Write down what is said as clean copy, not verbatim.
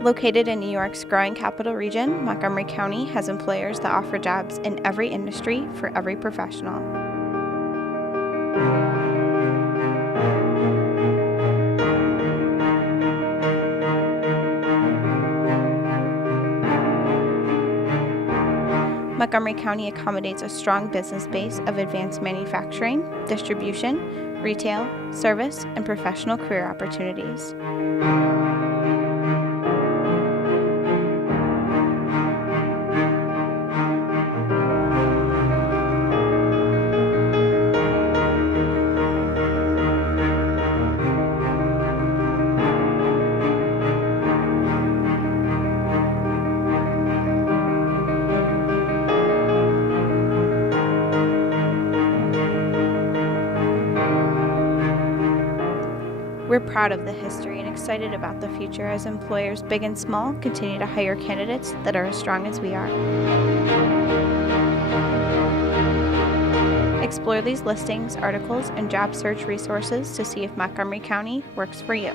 Located in New York's growing capital region, Montgomery County has employers that offer jobs in every industry for every professional. Montgomery County accommodates a strong business base of advanced manufacturing, distribution, retail, service, and professional career opportunities. We're proud of the history and excited about the future as employers big and small continue to hire candidates that are as strong as we are. Explore these listings, articles, and job search resources to see if Montgomery County works for you.